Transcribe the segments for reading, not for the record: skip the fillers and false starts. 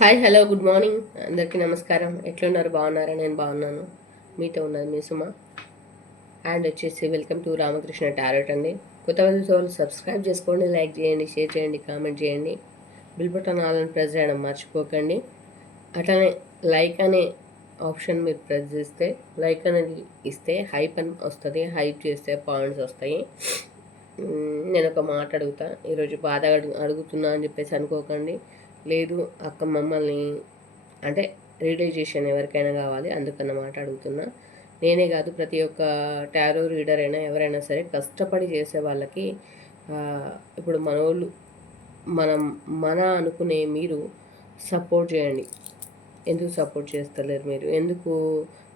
Hi hello good morning అందరికీ నమస్కారం. ఎట్లున్నారు? బాగున్నారా? నేను బాగున్నాను. మీతో ఉన్నది మీ సుమ. అండ్ వచ్చేసి వెల్కమ్ టు రామకృష్ణ టారెట్ అండి. కొత్త వాళ్ళు సబ్స్క్రైబ్ చేసుకోండి, లైక్ చేయండి, షేర్ చేయండి, కామెంట్ చేయండి. బిల్ బటన్ ఆల్ని ప్రెస్ చేయడం మర్చిపోకండి. అట్లనే లైక్ అనే ఆప్షన్ మీరు ప్రెస్ చేస్తే, లైక్ అనేది ఇస్తే హైప్ అని వస్తుంది. హైప్ చేస్తే పాయింట్స్ వస్తాయి. నేను ఒక మాట అడుగుతా. ఈరోజు బాధ అడుగుతున్నా అని చెప్పేసి అనుకోకండి. లేదు అక్క మమ్మల్ని అంటే రియలైజేషన్ ఎవరికైనా కావాలి, అందుకన్నమాట అడుగుతున్నా. నేనే కాదు, ప్రతి ఒక్క టారో రీడర్ అయినా ఎవరైనా సరే కష్టపడి చేసే వాళ్ళకి ఇప్పుడు మనోళ్ళు మన అనుకునే మీరు సపోర్ట్ చేయండి. ఎందుకు సపోర్ట్ చేస్తలేరు మీరు? ఎందుకు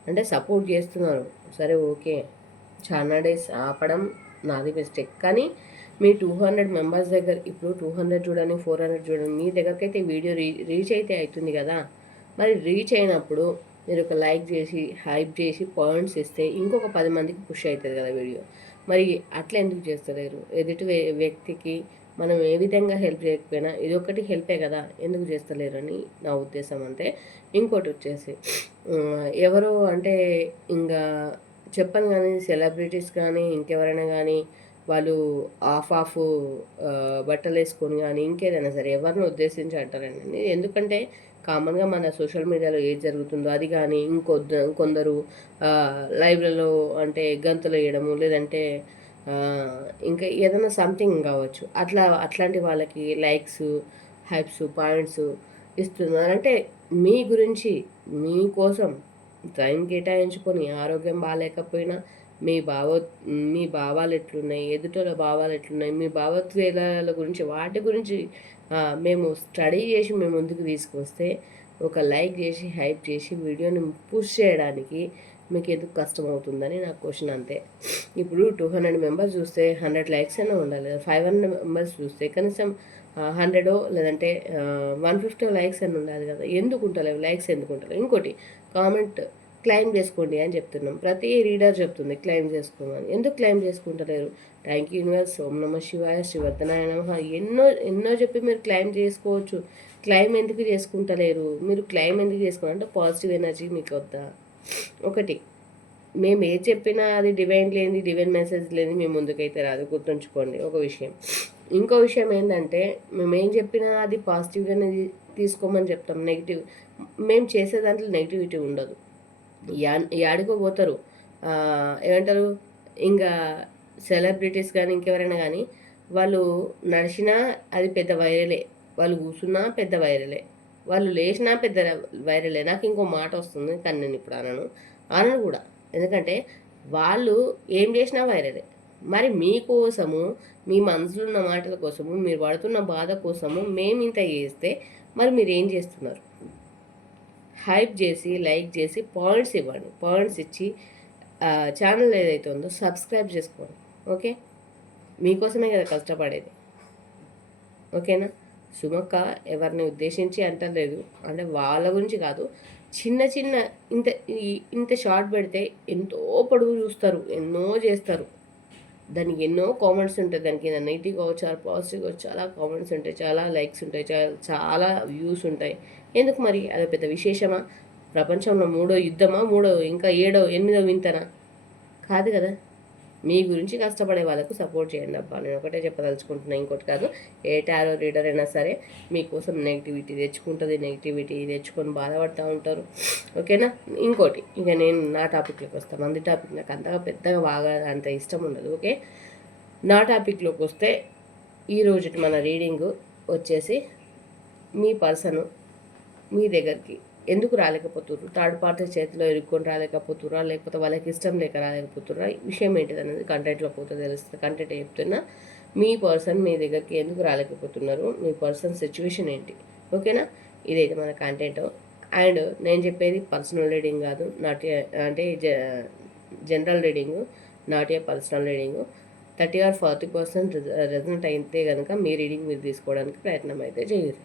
అంటే సపోర్ట్ చేస్తున్నారు సరే, ఓకే, చాలా డేస్ ఆపడం నాది మిస్టేక్. కానీ మీ 200 మెంబర్స్ దగ్గర ఇప్పుడు 200 చూడండి, 400 చూడండి, మీ దగ్గరికి అయితే వీడియో రీచ్ అయితే అవుతుంది కదా. మరి రీచ్ అయినప్పుడు మీరు ఒక లైక్ చేసి హైప్ చేసి పాయింట్స్ ఇస్తే ఇంకొక 10 మందికి పుష్ అవుతుంది కదా వీడియో. మరి అట్లా ఎందుకు చేస్తలేరు? ఎదుటి వ్యక్తికి మనం ఏ విధంగా హెల్ప్ చేయకపోయినా ఇది ఒకటి హెల్పే కదా, ఎందుకు చేస్తలేరు అని నా ఉద్దేశం. అంతే. ఇంకోటి వచ్చేసి ఎవరు అంటే ఇంకా చెప్పను కానీ సెలబ్రిటీస్ కానీ ఇంకెవరైనా కానీ వాళ్ళు ఆఫ్ బట్టలు వేసుకొని కానీ ఇంకేదైనా సరే ఎవరిని ఉద్దేశించి అంటారండి. ఎందుకంటే కామన్గా మన సోషల్ మీడియాలో ఏది జరుగుతుందో అది కానీ కొందరు లైవ్లలో అంటే గంతులు వేయడము, లేదంటే ఇంకా ఏదైనా సంథింగ్ కావచ్చు, అట్లాంటి వాళ్ళకి లైక్స్, హైప్స్, పాయింట్స్ ఇస్తున్నారంటే మీ గురించి మీకోసం టైం కేటాయించుకొని ఆరోగ్యం బాగాలేకపోయినా మీ మీ భావాలు ఎట్లున్నాయి, ఎదుటల భావాలు ఎట్లున్నాయి, మీ భావోద్వేగాల గురించి వాటి గురించి మేము స్టడీ చేసి మేము ముందుకు తీసుకొస్తే ఒక లైక్ చేసి హైప్ చేసి వీడియోని పుష్ చేయడానికి మీకు ఎందుకు కష్టం అవుతుందని నా క్వశ్చన్. అంతే. ఇప్పుడు 200 మెంబర్స్ చూస్తే 100 లైక్స్ అయినా ఉండాలి కదా. 500 మెంబర్స్ చూస్తే కనీసం 100 లేదంటే 150 లైక్స్ అని ఉండాలి కదా. ఎందుకు ఉంటలేవు లైక్స్? ఎందుకు ఉంటలేవు? ఇంకోటి, కామెంట్ క్లెయిమ్ చేసుకోండి అని చెప్తున్నాం. ప్రతి రీడర్ చెప్తుంది క్లెయిమ్ చేసుకోమని. ఎందుకు క్లెయిమ్ చేసుకుంటలేరు? థ్యాంక్ యూ యూనివర్స్, ఓం నమ శివాయ, శ్రీవర్ధనాయ నమ, ఎన్నో చెప్పి మీరు క్లెయిమ్ చేసుకోవచ్చు. క్లెయిమ్ ఎందుకు చేసుకుంటలేరు? మీరు క్లెయిమ్ ఎందుకు చేసుకోవాలంటే పాజిటివ్ ఎనర్జీ మీకు వద్దా? ఒకటి, మేము ఏది చెప్పినా అది డివైన్ మెసేజ్ లేని మేము ముందుకైతే రాదు, గుర్తుంచుకోండి ఒక విషయం. ఇంకో విషయం ఏంటంటే మేము ఏం చెప్పినా అది పాజిటివ్గానే తీసుకోమని చెప్తాం. నెగిటివ్ మేము చేసే దాంట్లో నెగిటివిటీ ఉండదు. యాడికో పోతారు, ఏమంటారు, ఇంకా సెలబ్రిటీస్ కానీ ఇంకెవరైనా కానీ వాళ్ళు నడిచినా అది పెద్ద వైరలే, వాళ్ళు కూర్చున్నా పెద్ద వైరలే, వాళ్ళు లేచినా పెద్ద వైరలే. నాకు ఇంకో మాట వస్తుంది కానీ నేను ఇప్పుడు అనను కూడా. ఎందుకంటే వాళ్ళు ఏం చేసినా వైరలే. మరి మీకోసము, మీ మనసులో ఉన్న మాటల కోసము, మీరు పడుతున్న బాధ కోసము మేము ఇంత చేస్తే మరి మీరు ఏం చేస్తున్నారు? హైప్ చేసి లైక్ చేసి పాయింట్స్ ఇవ్వండి. పాయింట్స్ ఇచ్చి ఛానల్ ఏదైతే ఉందో సబ్స్క్రైబ్ చేసుకోండి. ఓకే, మీకోసమే కదా కష్టపడేది. ఓకేనా? సుమక్క ఎవరిని ఉద్దేశించి అంటలేదు, అంటే వాళ్ళ గురించి కాదు. చిన్న చిన్న ఇంత ఇంత షార్ట్ పెడితే ఎంతో పొడుగు చూస్తారు, ఎన్నో చేస్తారు. దానికి ఎన్నో కామెంట్స్ ఉంటాయి. దానికి నెగిటివ్ కావచ్చు, పాజిటివ్ కావచ్చు, చాలా కామెంట్స్ ఉంటాయి, చాలా లైక్స్ ఉంటాయి, చాలా వ్యూస్ ఉంటాయి. ఎందుకు మరి? అది పెద్ద విశేషమా? ప్రపంచంలో 3వ యుద్ధమా? ఇంకా 8వ వింతనా? కాదు కదా. మీ గురించి కష్టపడే వాళ్ళకు సపోర్ట్ చేయండి అబ్బా, నేను ఒకటే చెప్పదలుచుకుంటున్నా, ఇంకోటి కాదు. ఏ టారో రీడర్ అయినా సరే మీకోసం నెగిటివిటీ తెచ్చుకొని బాధపడుతూ ఉంటారు. ఓకేనా? ఇంకోటి, ఇక నేను నా టాపిక్లోకి వస్తాను. మంది టాపిక్ నాకు అంతగా పెద్దగా బాగా అంత ఇష్టం ఉండదు. ఓకే, నా టాపిక్లోకి వస్తే ఈరోజు మన రీడింగ్ వచ్చేసి మీ పర్సను మీ దగ్గరికి ఎందుకు రాలేకపోతుర్రు? థర్డ్ పార్టీ చేతిలో ఇరుక్కొని రాలేకపోతుర్రా, లేకపోతే వాళ్ళకి ఇష్టం లేక రాలేకపోతుర్రా? విషయం ఏంటిది అనేది కంటెంట్లో పోతే తెలుస్తుంది. కంటెంట్ చెప్తున్నా, మీ పర్సన్ మీ దగ్గరికి ఎందుకు రాలేకపోతున్నారు, మీ పర్సన్ సిచ్యువేషన్ ఏంటి? ఓకేనా? ఇదైతే మన కంటెంట్. అండ్ నేను చెప్పేది పర్సనల్ రీడింగ్ కాదు, అంటే general reading, not a personal reading. 30 or 40% result అయితే కనుక మీ రీడింగ్ మీరు తీసుకోవడానికి ప్రయత్నం అయితే చేయరు.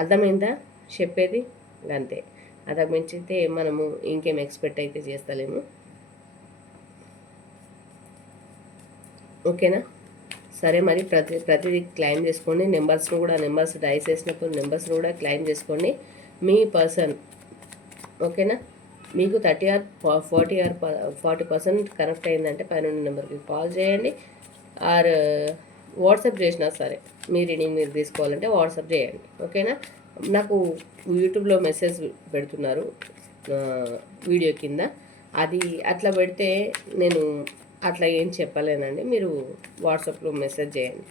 అర్థమైందా చెప్పేది? అంతే. అంతకు మించితే మనము ఇంకేం ఎక్స్పెక్ట్ అయితే చేస్తలేము. ఓకేనా? సరే, మరి ప్రతిదీ క్లైమ్ చేసుకోండి. నెంబర్స్ను కూడా, నెంబర్స్ డైస్ వేసినప్పుడు నెంబర్స్ను కూడా క్లైమ్ చేసుకోండి. మీ పర్సన్ ఓకేనా, మీకు 30 ఆర్ 40% కనెక్ట్ అయిందంటే పైన నెంబర్కి కాల్ చేయండి. ఆర్ వాట్సాప్ చేసినా సరే, మీ రీడింగ్ మీరు తీసుకోవాలంటే వాట్సాప్ చేయండి. ఓకేనా, నాకు యూట్యూబ్లో మెసేజ్ పెడుతున్నారు వీడియో కింద, అది అట్లా పెడితే నేను అట్లా ఏం చెప్పలేనండి. మీరు వాట్సాప్లో మెసేజ్ చేయండి.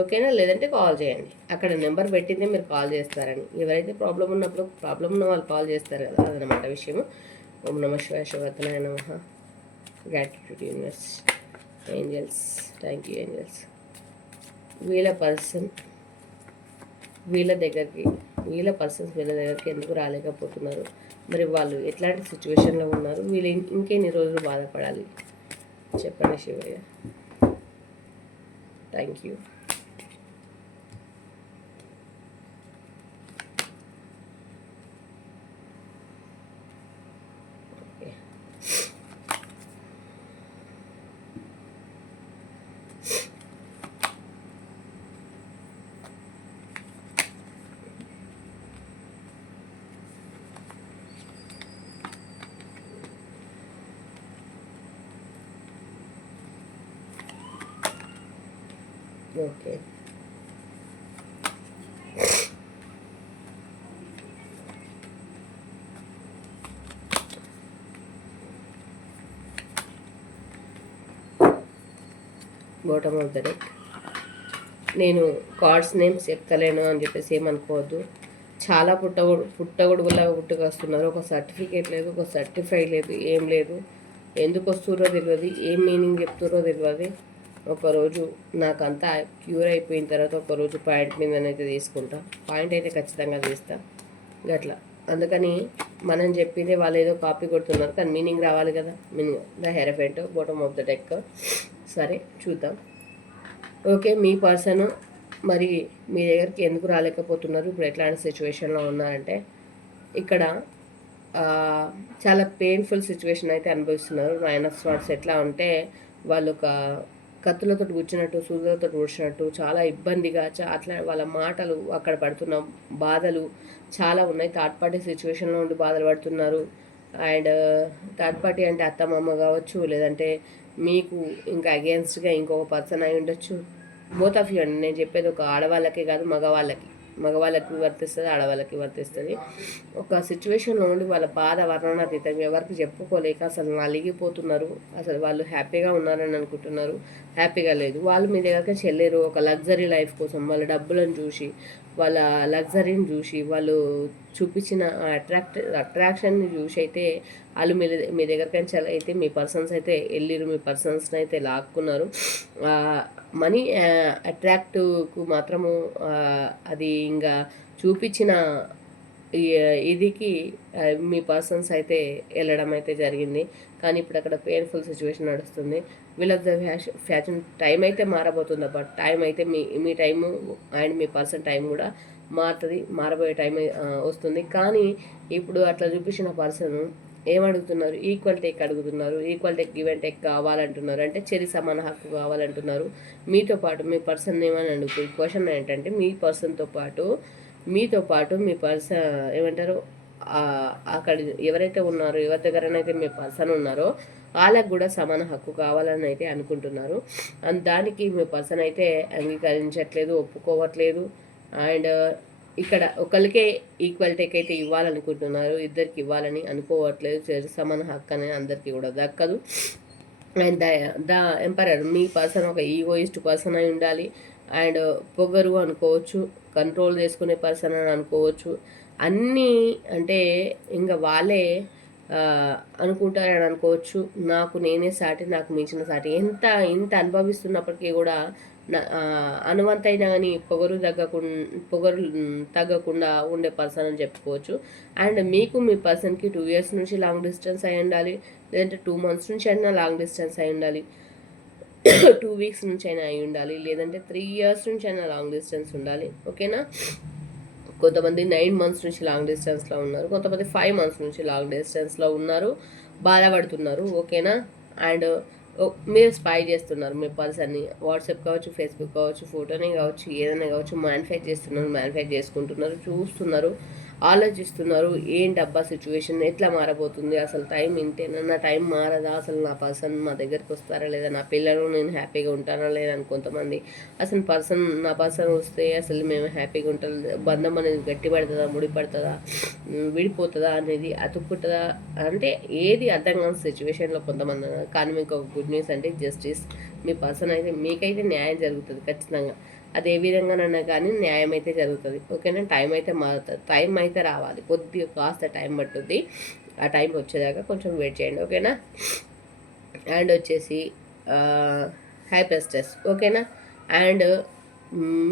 ఓకేనా, లేదంటే కాల్ చేయండి. అక్కడ నెంబర్ పెట్టిందే మీరు కాల్ చేస్తారని. ఎవరైతే ప్రాబ్లం ఉన్నప్పుడు ప్రాబ్లం ఉన్న వాళ్ళు కాల్ చేస్తారు కదా, అదనమాట విషయం. ఓం నమ శివాయ, శివతనాయ నమః. Gratitude universe, angels, thank you angels. వీళ్ళ పర్సన్స్ వీళ్ళ దగ్గరికి ఎందుకు రాలేకపోతున్నారు, మరి వాళ్ళు ఎట్లాంటి సిచ్యువేషన్లో ఉన్నారు, వీళ్ళు ఇంకెన్ని రోజులు బాధపడాలి చెప్పండి Shivayya. Thank you. Okay, bottom of the deck. నేను కార్డ్స్ నేమ్స్ చెప్తలేను అని చెప్పేసి ఏమనుకోవద్దు. చాలా పుట్టగొడుగులాగా పుట్టుకొస్తున్నారు. ఒక సర్టిఫికేట్ లేదు, ఒక సర్టిఫై లేదు, ఏం లేదు. ఎందుకు వస్తుర్రో తెలియదు, ఏం మీనింగ్ చెప్తుర్రో తెలియదు. ఒకరోజు నాకంతా క్యూర్ అయిపోయిన తర్వాత ఒకరోజు పాయింట్ మీదనైతే తీసుకుంటా. పాయింట్ అయితే ఖచ్చితంగా తీస్తా గట్లా. అందుకని మనం చెప్పిందే వాళ్ళు ఏదో కాపీ కొడుతున్నారు, కానీ మీనింగ్ రావాలి కదా. Meaning the hierophant, bottom of the deck. సరే చూద్దాం. ఓకే, మీ పర్సన్ మరి మీ దగ్గరికి ఎందుకు రాలేకపోతున్నారు, ఇప్పుడు ఎట్లాంటి సిచ్యువేషన్లో ఉన్నారంటే, ఇక్కడ చాలా పెయిన్ఫుల్ సిచ్యువేషన్ అయితే అనుభవిస్తున్నారు. 9 of Swords ఎట్లా అంటే, వాళ్ళు ఒక కత్తులతో కూర్చున్నట్టు, సూదులతో కూర్చున్నట్టు, చాలా ఇబ్బందిగా, అట్లా వాళ్ళ మాటలు, అక్కడ పడుతున్న బాధలు చాలా ఉన్నాయి. థర్డ్ పార్టీ సిచ్యువేషన్లో ఉండి బాధలు పడుతున్నారు. అండ్ థర్డ్ పార్టీ అంటే అత్తమామ కావచ్చు, లేదంటే మీకు ఇంకా అగేన్స్ట్గా ఇంకొక పర్సన్ అయి ఉండొచ్చు. బోత్ ఆఫ్ యూ అండి. నేను చెప్పేది ఒక ఆడవాళ్ళకే కాదు, మగవాళ్ళకి వర్తిస్తుంది, ఆడవాళ్ళకి వర్తిస్తుంది. ఒక సిచ్యువేషన్లో ఉండి వాళ్ళ బాధ వర్ణనాతీతం, ఎవరికి చెప్పుకోలేక అసలు నలిగిపోతున్నారు. అసలు వాళ్ళు హ్యాపీగా ఉన్నారని అనుకుంటున్నారు, హ్యాపీగా లేదు. వాళ్ళు మీ దగ్గరికి చెల్లేరు. ఒక లగ్జరీ లైఫ్ కోసం వాళ్ళ డబ్బులను చూసి, వాళ్ళ లగ్జరీని చూసి, వాళ్ళు చూపించిన అట్రాక్షన్ని చూసి అయితే వాళ్ళు మీ దగ్గరికి అయితే మీ పర్సన్స్ అయితే వెళ్ళిరు, మీ పర్సన్స్ని అయితే లాక్కున్నారు. మనీ అట్రాక్టివ్కు మాత్రము అది ఇంకా చూపించిన ఇదికి మీ పర్సన్స్ అయితే వెళ్ళడం అయితే జరిగింది. కానీ ఇప్పుడు అక్కడ పెయిన్ఫుల్ సిచ్యువేషన్ నడుస్తుంది. వీళ్ళ ఫ్యాషన్ టైం అయితే మారబోతుంది, బట్ టైం అయితే మీ టైము అండ్ మీ పర్సన్ టైం కూడా మారుతుంది, మారబోయే టైం వస్తుంది. కానీ ఇప్పుడు అట్లా చూపించిన పర్సన్ ఏమడుగుతున్నారు, ఈక్వల్ టేక్ అడుగుతున్నారు. Equal take, give and take కావాలంటున్నారు, అంటే చెరి సమాన హక్కు కావాలంటున్నారు. మీతో పాటు మీ పర్సన్ ఏమని అడుగుతుంది. క్వశ్చన్ ఏంటంటే, మీ పర్సన్తో పాటు మీ పర్సన్ ఏమంటారు, అక్కడ ఎవరైతే ఉన్నారో, ఎవరి దగ్గరనైతే మీ పర్సన్ ఉన్నారో వాళ్ళకు కూడా సమాన హక్కు కావాలని అయితే అనుకుంటున్నారు. దానికి మీ పర్సన్ అయితే అంగీకరించట్లేదు, ఒప్పుకోవట్లేదు. అండ్ ఇక్కడ ఒకరికే ఈక్వల్ టేక్ అయితే ఇవ్వాలనుకుంటున్నారు, ఇద్దరికి ఇవ్వాలని అనుకోవట్లేదు. సమాన హక్కు అనేది అందరికీ కూడా దక్కదు. And the emperor, me person ఒక ఈగోయిస్ట్ పర్సన్ అయి ఉండాలి. అండ్ పొగరు అనుకోవచ్చు, కంట్రోల్ చేసుకునే పర్సన్ అని అనుకోవచ్చు. అన్నీ అంటే ఇంకా వాళ్ళే అనుకుంటారని అనుకోవచ్చు. నాకు నేనే సాటి, నాకు మించిన సాటి. ఇంత అనుభవిస్తున్నప్పటికీ కూడా అనువంతైనా కానీ పొగరు తగ్గకుండా ఉండే పర్సన్ అని చెప్పుకోవచ్చు. అండ్ మీకు మీ పర్సన్కి 2 years నుంచి లాంగ్ డిస్టెన్స్ అయి ఉండాలి, లేదంటే 2 months నుంచి అయినా లాంగ్ డిస్టెన్స్ అయి ఉండాలి, 2 weeks నుంచి అయినా అయి ఉండాలి, లేదంటే 3 years నుంచి అయినా లాంగ్ డిస్టెన్స్ ఉండాలి. ఓకేనా, కొంతమంది 9 months నుంచి లాంగ్ డిస్టెన్స్లో ఉన్నారు, కొంతమంది 5 months నుంచి లాంగ్ డిస్టెన్స్లో ఉన్నారు, బాధపడుతున్నారు. ఓకేనా, అండ్ మీరు స్పై చేస్తున్నారు మీ పర్సన్ని. వాట్సాప్ కావచ్చు, ఫేస్బుక్ కావచ్చు, ఫోటోనే కావచ్చు, ఏదైనా కావచ్చు, మ్యానిఫెక్ట్ చేస్తున్నారు, మ్యానిఫెక్ట్ చేసుకుంటున్నారు, చూస్తున్నారు, ఆలోచిస్తున్నారు. ఏంటబ్బా సిచ్యువేషన్ ఎట్లా మారబోతుంది, అసలు టైం ఇంతేనా, నా టైం మారదా, అసలు నా పర్సన్ మా దగ్గరికి వస్తారా లేదా, నా పిల్లలు నేను హ్యాపీగా ఉంటానా లేదా అని కొంతమంది. అసలు నా పర్సన్ వస్తే అసలు మేము హ్యాపీగా ఉంటాం, బంధం అనేది గట్టి పడుతుందా, ముడి పడుతుందా, విడిపోతుందా అనేది, అతుక్కుంటుందా అంటే ఏది అర్థం కాని సిచ్యువేషన్లో కొంతమంది ఉన్నారు. కానీ మీకు ఒక గుడ్ న్యూస్ అంటే జస్టిస్. మీ పర్సన్ అయితే మీకైతే న్యాయం జరుగుతుంది ఖచ్చితంగా. అది ఏ విధంగానైనా కానీ న్యాయం అయితే జరుగుతుంది. ఓకేనా. టైం అయితే మారుతుంది, టైం అయితే రావాలి, కొద్దిగా కాస్త టైం పట్టుద్ది. ఆ టైం వచ్చేదాకా కొంచెం వెయిట్ చేయండి. ఓకేనా. అండ్ వచ్చేసి హై ప్రెస్టెస్. ఓకేనా. అండ్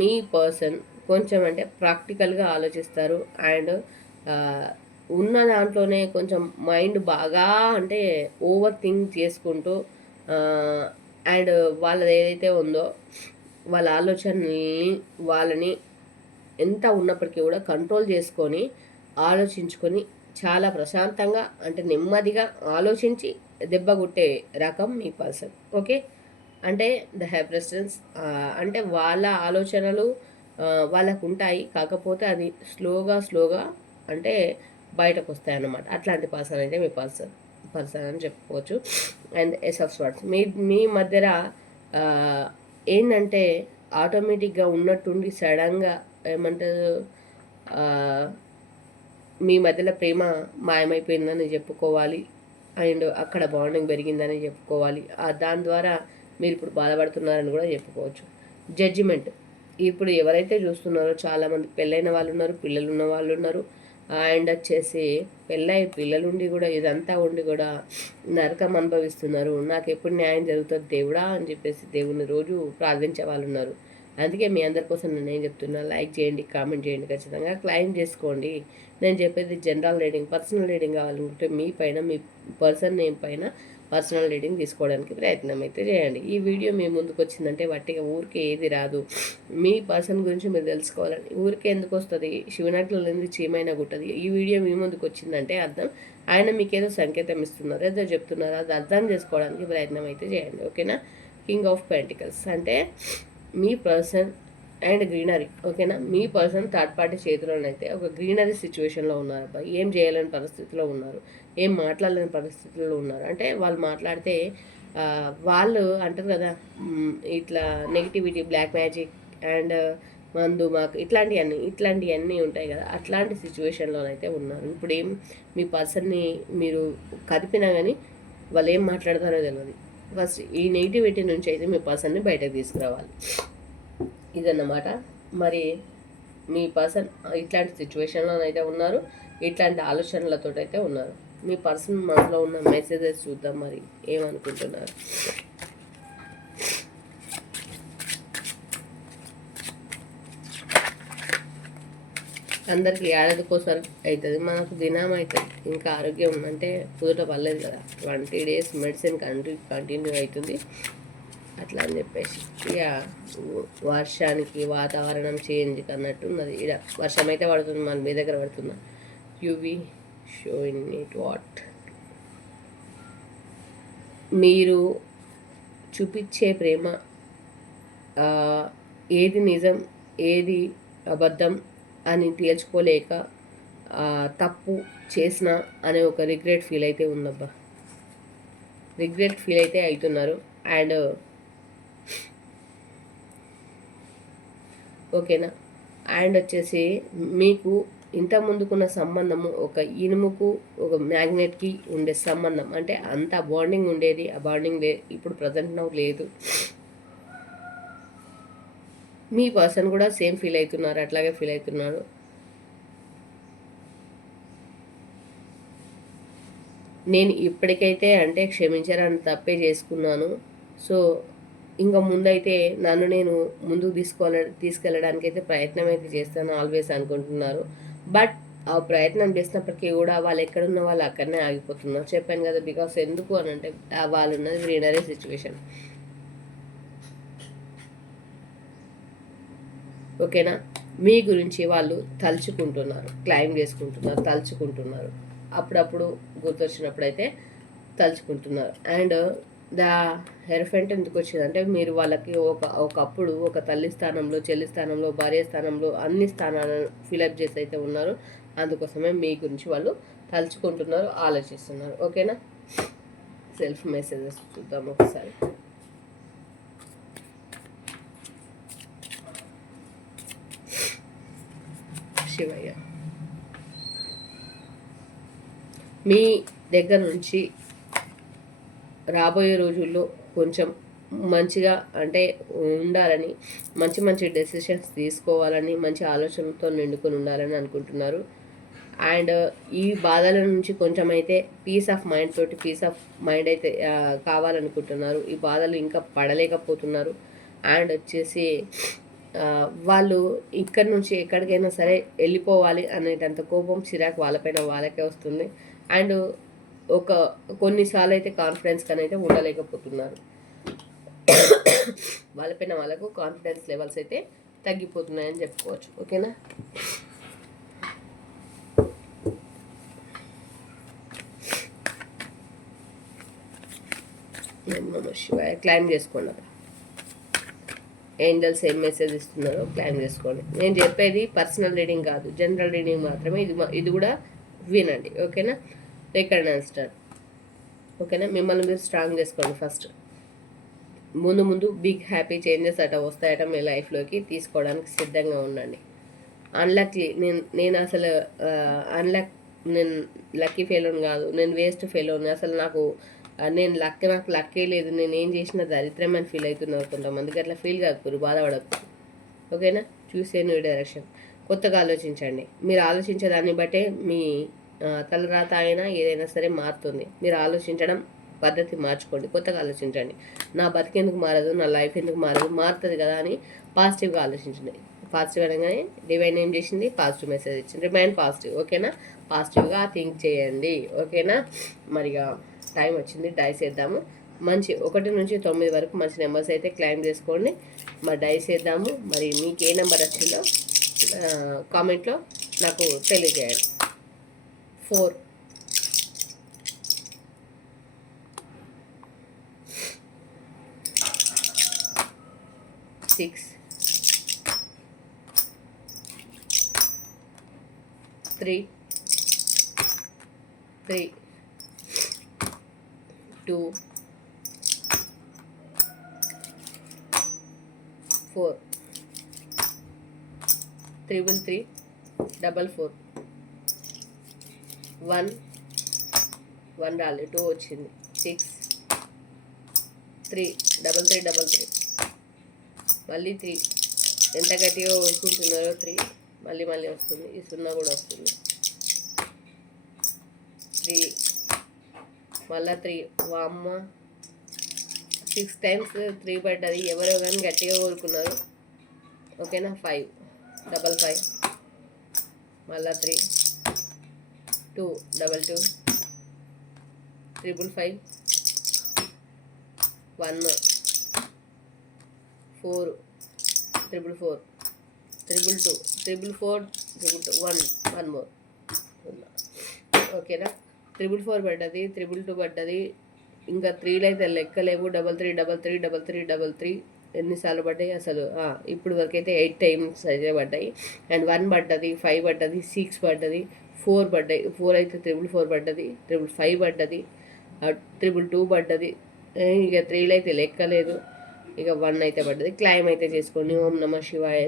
మీ పర్సన్ కొంచెం అంటే ప్రాక్టికల్గా ఆలోచిస్తారు. అండ్ ఉన్న దాంట్లోనే కొంచెం మైండ్ బాగా అంటే ఓవర్ థింక్ చేసుకుంటూ అండ్ వాళ్ళది ఏదైతే ఉందో వాళ్ళ వాళ్ళని ఎంత ఉన్నప్పటికీ కూడా కంట్రోల్ చేసుకొని ఆలోచించుకొని చాలా ప్రశాంతంగా అంటే నెమ్మదిగా ఆలోచించి దెబ్బ కొట్టే రకం మీ పర్సన్. ఓకే. అంటే ద హ్యావ్ ప్రెసిడెన్స్ అంటే వాళ్ళ ఆలోచనలు వాళ్ళకు ఉంటాయి, కాకపోతే అది స్లోగా అంటే బయటకు వస్తాయి అన్నమాట. అట్లాంటి పర్సన్ అయితే మీ పర్సన్ అని చెప్పుకోవచ్చు. అండ్ ఎస్ ఆఫ్ స్వార్డ్స్ మీ మధ్యన ఏంటంటే ఆటోమేటిక్గా ఉన్నట్టుండి సడన్గా ఏమంటారు మీ మధ్యలో ప్రేమ మాయమైపోయిందని చెప్పుకోవాలి. అండ్ అక్కడ బాండింగ్ పెరిగిందని చెప్పుకోవాలి. దాని ద్వారా మీరు ఇప్పుడు బాధపడుతున్నారని కూడా చెప్పుకోవచ్చు. జడ్జిమెంట్. ఇప్పుడు ఎవరైతే చూస్తున్నారో చాలామంది పెళ్ళైన వాళ్ళు ఉన్నారు, పిల్లలు ఉన్న వాళ్ళు ఉన్నారు. అండ్ వచ్చేసి పిల్లలుండి కూడా ఇదంతా ఉండి కూడా నరకం అనుభవిస్తున్నారు. నాకు ఎప్పుడు న్యాయం జరుగుతుంది దేవుడా అని చెప్పేసి దేవుని రోజు ప్రార్థించే వాళ్ళు ఉన్నారు. అందుకే మీ అందరి కోసం నేను ఏం చెప్తున్నా, లైక్ చేయండి, కామెంట్ చేయండి, ఖచ్చితంగా క్లైమ్ చేసుకోండి. నేను చెప్పేది జనరల్ రీడింగ్. పర్సనల్ రీడింగ్ కావాలనుకుంటే మీ పర్సన్ నేమ్ పైన పర్సనల్ రీడింగ్ తీసుకోవడానికి ప్రయత్నం అయితే చేయండి. ఈ వీడియో మీ ముందుకు వచ్చిందంటే వట్టిగా ఊరికే ఏది రాదు. మీ పర్సన్ గురించి మీరు తెలుసుకోవాలని ఊరికే ఎందుకు వస్తుంది, శివనాట్లో లేని చీమైనా గుట్టది. ఈ వీడియో మీ ముందుకు వచ్చిందంటే అర్థం ఆయన మీకు ఏదో సంకేతం ఇస్తున్నారు, ఏదో చెప్తున్నారు, అది అర్థం చేసుకోవడానికి ప్రయత్నం అయితే చేయండి. ఓకేనా. కింగ్ ఆఫ్ పెంటికల్స్ అంటే మీ పర్సన్ అండ్ గ్రీనరీ. ఓకేనా. మీ పర్సన్ థర్డ్ పార్టీ చేతిలోనైతే ఒక గ్రీనరీ సిచ్యువేషన్లో ఉన్నారు. అబ్బాయి ఏం చేయలేని పరిస్థితిలో ఉన్నారు, ఏం మాట్లాడలేని పరిస్థితుల్లో ఉన్నారు. అంటే వాళ్ళు మాట్లాడితే వాళ్ళు అంటారు కదా ఇట్లా నెగిటివిటీ, బ్లాక్ మ్యాజిక్ అండ్ మందు మాకు ఇట్లాంటివన్నీ ఉంటాయి కదా, అట్లాంటి సిచ్యువేషన్లోనైతే ఉన్నారు. ఇప్పుడు మీ పర్సన్ని మీరు కదిపినా కానీ వాళ్ళు ఏం మాట్లాడతారో తెలియదు. ఫస్ట్ ఈ నెగిటివిటీ నుంచి అయితే మీ పర్సన్ని బయటకు తీసుకురావాలి. ఇదన్నమాట. మరి మీ పర్సన్ ఇట్లాంటి సిచ్యువేషన్లోనైతే ఉన్నారు, ఇట్లాంటి ఆలోచనలతో అయితే ఉన్నారు. మీ పర్సన్ మనలో ఉన్న మెసేజెస్ చూద్దాం మరి ఏమనుకుంటున్నారు. అందరికీ ఏడాదికోసారి అవుతుంది, మనకు దినం అవుతుంది. ఇంకా ఆరోగ్యం అంటే కుదుట పర్లేదు కదా, 20 days మెడిసిన్ కంటిన్యూ అవుతుంది అట్లా అని చెప్పేసి. ఇక వర్షానికి వాతావరణం చేంజ్ అన్నట్టు ఉన్నది. ఇక వర్షం అయితే పడుతుంది, మన మీ దగ్గర పడుతుందా. UV show in it what మీరు చూపించే ప్రేమ ఏది నిజం ఏది అబద్ధం అని తేల్చుకోలేక తప్పు చేసిన అనే ఒక రిగ్రెట్ ఫీల్ అయితే ఉందబ్బా. రిగ్రెట్ ఫీల్ అయితే అవుతున్నారు. అండ్ ఓకేనా. అండ్ వచ్చేసి మీకు ఇంత ముందుకున్న సంబంధము ఒక ఇనుముకు ఒక మ్యాగ్నెట్కి ఉండే సంబంధం, అంటే అంత బాండింగ్ ఉండేది, ఆ బాండింగ్ ఇప్పుడు ప్రజెంట్ లేదు. మీ పర్సన్ కూడా సేమ్ ఫీల్ అవుతున్నారు, అట్లాగే ఫీల్ అవుతున్నారు. నేను ఇప్పటికైతే అంటే క్షమించడానికి తప్పే చేసుకున్నాను, సో ఇంకా ముందైతే నన్ను నేను ముందుకు తీసుకెళ్ళడానికి అయితే ప్రయత్నం అయితే చేస్తాను ఆల్వేస్ అనుకుంటున్నారు. బట్ ఆ ప్రయత్నం చేసినప్పటికీ కూడా వాళ్ళు ఎక్కడున్న వాళ్ళు అక్కడనే ఆగిపోతున్నారు. చెప్పాను కదా, బికాస్ ఎందుకు అని అంటే వాళ్ళు ఉన్నది గ్రీనరీ సిచ్యువేషన్. ఓకేనా. మీ గురించి వాళ్ళు తలుచుకుంటున్నారు, క్లైమ్ చేసుకుంటున్నారు, తలుచుకుంటున్నారు, అప్పుడప్పుడు గుర్తొచ్చినప్పుడు అయితే తలుచుకుంటున్నారు. అండ్ ద హెరఫెంట్ ఎందుకు వచ్చిందంటే మీరు వాళ్ళకి ఒకప్పుడు ఒక తల్లి స్థానంలో, చెల్లి స్థానంలో, భార్య స్థానంలో అన్ని స్థానాలను ఫిలప్ చేసి అయితే ఉన్నారు. అందుకోసమే మీ గురించి వాళ్ళు తలుచుకుంటున్నారు, ఆలోచిస్తున్నారు. ఓకేనా? సెల్ఫ్ మెసేజెస్ చూద్దాం ఒకసారి. శివయ్య, మీ దగ్గర నుంచి రాబోయే రోజుల్లో కొంచెం మంచిగా అంటే ఉండాలని, మంచి మంచి డెసిషన్స్ తీసుకోవాలని, మంచి ఆలోచనలతో నిండుకొని ఉండాలని అనుకుంటున్నారు. అండ్ ఈ బాధల నుంచి కొంచెం అయితే పీస్ ఆఫ్ మైండ్ అయితే కావాలనుకుంటున్నారు. ఈ బాధలు ఇంకా పడలేకపోతున్నారు. అండ్ వచ్చేసి వాళ్ళు ఇక్కడి నుంచి ఎక్కడికైనా సరే వెళ్ళిపోవాలి అనేటంత కోపం, చిరాకు వాళ్ళపైన వాళ్ళకే వస్తుంది. అండ్ కొన్నిసార్లు అయితే కాన్ఫిడెన్స్ కానీ అయితే ఉండలేకపోతున్నారు. వాళ్ళపైన వాళ్ళకు కాన్ఫిడెన్స్ లెవెల్స్ అయితే తగ్గిపోతున్నాయని చెప్పుకోవచ్చు. ఓకేనా? శివాయ క్లైమ్ చేసుకోండి. ఏంజల్స్ ఏం మెసేజ్ ఇస్తున్నారో క్లైమ్ చేసుకోండి. నేను చెప్పేది పర్సనల్ రీడింగ్ కాదు, జనరల్ రీడింగ్ మాత్రమే. ఇది కూడా వినండి. ఓకేనా? Recognise start. ఓకేనా? మిమ్మల్ని మీరు స్ట్రాంగ్ చేసుకోండి. ఫస్ట్ ముందు బిగ్ హ్యాపీ చేంజెస్ వస్తాయట మీ లైఫ్లోకి. తీసుకోవడానికి సిద్ధంగా ఉండండి. అన్లక్కీ నేను అసలు నేను లక్కీ ఫెయిల్ని కాదు, నేను వేస్ట్ ఫెయిల్ని, అసలు నాకు లక్కే లేదు, నేను ఏం చేసిన దరిద్రమని ఫీల్ అవుతున్నారు కొంతమందికి. అట్లా ఫీల్ కాకపోరు, బాధపడకు. ఓకేనా? చూసే న్యూ డైరెక్షన్. కొత్తగా ఆలోచించండి. మీరు ఆలోచించే దాన్ని బట్టే మీ తలరాత అయినా ఏదైనా సరే మారుతుంది. మీరు ఆలోచించడం పద్ధతి మార్చుకోండి. కొత్తగా ఆలోచించండి. నా బతికి ఎందుకు మారదు, నా లైఫ్ ఎందుకు మారదు, మారుతుంది కదా అని పాజిటివ్గా ఆలోచించండి. పాజిటివ్ అనగానే డివైన్ ఏం చేసింది? పాజిటివ్ మెసేజ్ ఇచ్చింది. Remain positive. ఓకేనా? పాజిటివ్గా థింక్ చేయండి. ఓకేనా? మరిగా టైం వచ్చింది, డైస్ వేద్దాము. మంచి 1 నుంచి 9 వరకు మంచి నెంబర్స్ అయితే క్లైమ్ చేసుకోండి. మరి డైస్ వేద్దాము. మరి మీకు ఏ నెంబర్ వచ్చిందో కామెంట్లో నాకు తెలియజేయండి. 4, 6, 3, 2, 4, 333, 44, 1 రాలేదు, 2 వచ్చింది. 6, 3, 33, మళ్ళీ 3. ఎంత గట్టిగా వేసుకుంటున్నారో 3 మళ్ళీ వస్తుంది. ఈ 0 కూడా వస్తుంది. 3, మళ్ళీ 3. వామ్మ, 6 times 3 పడ్డది. ఎవరో కానీ గట్టిగా కోరుకున్నారు. ఓకేనా? 5, 55, మళ్ళీ 3, 2, 22, 555, 1, 4, 444, 222, 444, 1 more. ఓకేనా? 444 పడ్డది, 222 పడ్డది. ఇంకా 3లు అయితే లెక్కలేవు. 33 ఎన్నిసార్లు పడ్డాయి అసలు? ఇప్పుడు వరకు అయితే 8 times అయితే పడ్డాయి. అండ్ 1 పడ్డది, 5 పడ్డది, 6 పడ్డది, 4 పడ్డాయి. 4 అయితే 444 పడ్డది, 555 పడ్డది, 222 పడ్డది. ఇక 3లు అయితే లెక్కలేదు. ఇక 1 అయితే పడ్డది. క్లైమ్ అయితే చేసుకోండి. ఓం నమ శివాయ,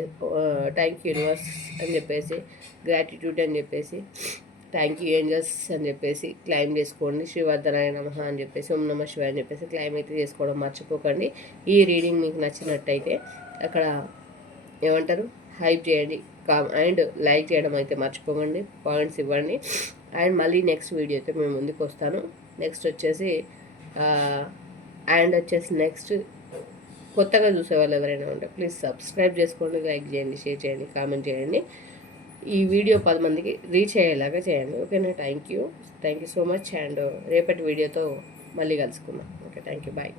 థ్యాంక్ యూ యూనివర్స్ అని చెప్పేసి, గ్రాటిట్యూడ్ అని చెప్పేసి, థ్యాంక్ యూ ఏంజల్స్ అని చెప్పేసి క్లైమ్ చేసుకోండి. శ్రీవర్ధనాయ నమః అని చెప్పేసి, ఓం నమ శివాయ అని చెప్పేసి క్లైమ్ అయితే చేసుకోవడం మర్చిపోకండి. ఈ రీడింగ్ మీకు నచ్చినట్టయితే అక్కడ ఏమంటారు, హైప్ చేయండి. అండ్ లైక్ చేయడం అయితే మర్చిపోకండి. పాయింట్స్ ఇవ్వండి. అండ్ మళ్ళీ నెక్స్ట్ వీడియో అయితే మేము ముందుకు వస్తాను. నెక్స్ట్ వచ్చేసి నెక్స్ట్ కొత్తగా చూసే వాళ్ళు ఎవరైనా ఉంటే ప్లీజ్ సబ్స్క్రైబ్ చేసుకోండి, లైక్ చేయండి, షేర్ చేయండి, కామెంట్ చేయండి. ఈ వీడియో 10 మందికి రీచ్ అయ్యేలాగా చేయండి. ఓకేనా? Thank you so much. And రేపటి వీడియోతో మళ్ళీ కలుసుకుందాం. Okay, thank you, bye.